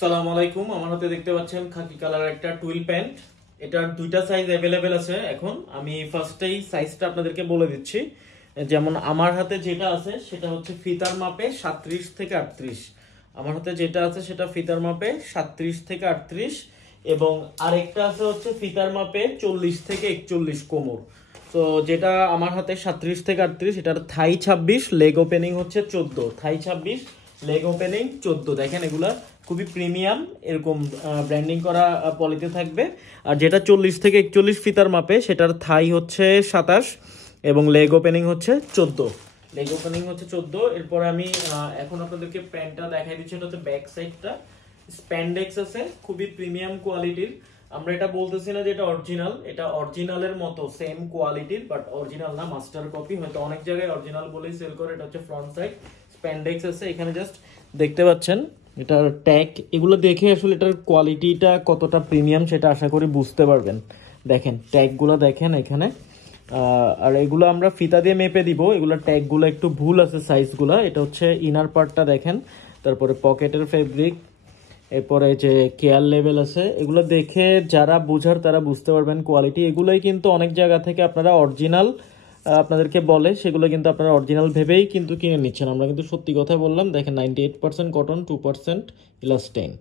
সালাম আলাইকুম। আমার হাতে দেখতে পাচ্ছেন খাকি কালার একটা টুইল প্যান্ট। এটার দুইটা সাইজ অ্যাভেলেবেল আছে। এখন আমি ফার্স্টেই সাইজটা আপনাদেরকে বলে দিচ্ছি। যেমন আমার হাতে যেটা আছে সেটা হচ্ছে ফিতার মাপে 37 থেকে 38। আমার হাতে যেটা আছে সেটা ফিতার মাপে 37 থেকে 38 এবং আরেকটা আছে হচ্ছে ফিতার মাপে 40 থেকে 41 কোমর। তো যেটা আমার হাতে 37 থেকে 38, এটার থাই 26, লেগ ওপেনিং হচ্ছে 14। থাই 26, লেগ ওপেনিং 14। দেখেন এগুলা খুবই প্রিমিয়াম, এরকম ব্র্যান্ডিং করা পলিতে থাকবে। আর যেটা 40 থেকে 41 ফিতার মাপে সেটার থাই হচ্ছে 27 এবং লেগ ওপেনিং হচ্ছে 14। লেগ ওপেনিং হচ্ছে 14। এরপরে আমি এখন আপনাদেরকে প্যান্টটা দেখাই দিচ্ছি। এটা হচ্ছে ব্যাক সাইডটা, স্প্যান্ডেক্স আছে, খুবই প্রিমিয়াম কোয়ালিটির। আমরা এটা বলতেছি না যে এটা অরিজিনাল, এটা অরিজিনালের মতো সেম কোয়ালিটির, বাট অরিজিনাল না, মাস্টার কপি। হয়তো অনেক জায়গায় অরিজিনাল বলেই সেল করে। এটা হচ্ছে ফ্রন্ট সাইড, স্প্যান্ডেক্স আছে। এখানে জাস্ট দেখতে পাচ্ছেন এটার ট্যাগ, এগুলো দেখে আসলে এটার কোয়ালিটিটা কতটা প্রিমিয়াম সেটা আশা করি বুঝতে পারবেন। দেখেন ট্যাগগুলো দেখেন এখানে। আর এগুলো আমরা ফিতা দিয়ে মেপে দিব। এগুলো ট্যাগগুলো একটু ভুল আছে সাইজগুলো। এটা হচ্ছে ইনার পার্টটা দেখেন, তারপরে পকেটের ফেব্রিক, এরপরে যে কেয়ার লেভেল আছে, এগুলো দেখে যারা বুঝার তারা বুঝতে পারবেন কোয়ালিটি। এগুলোই কিন্তু অনেক জায়গা থেকে আপনারা অরিজিনাল আপনাদেরকে বলে, সেগুলো কিন্তু আপনারা অরিজিনাল ভেবেই কিন্তু কিনে নিচ্ছেন। আমরা কিন্তু সত্যি কথা বললাম। দেখেন 98% কটন, 2% ইলাস্টেইন।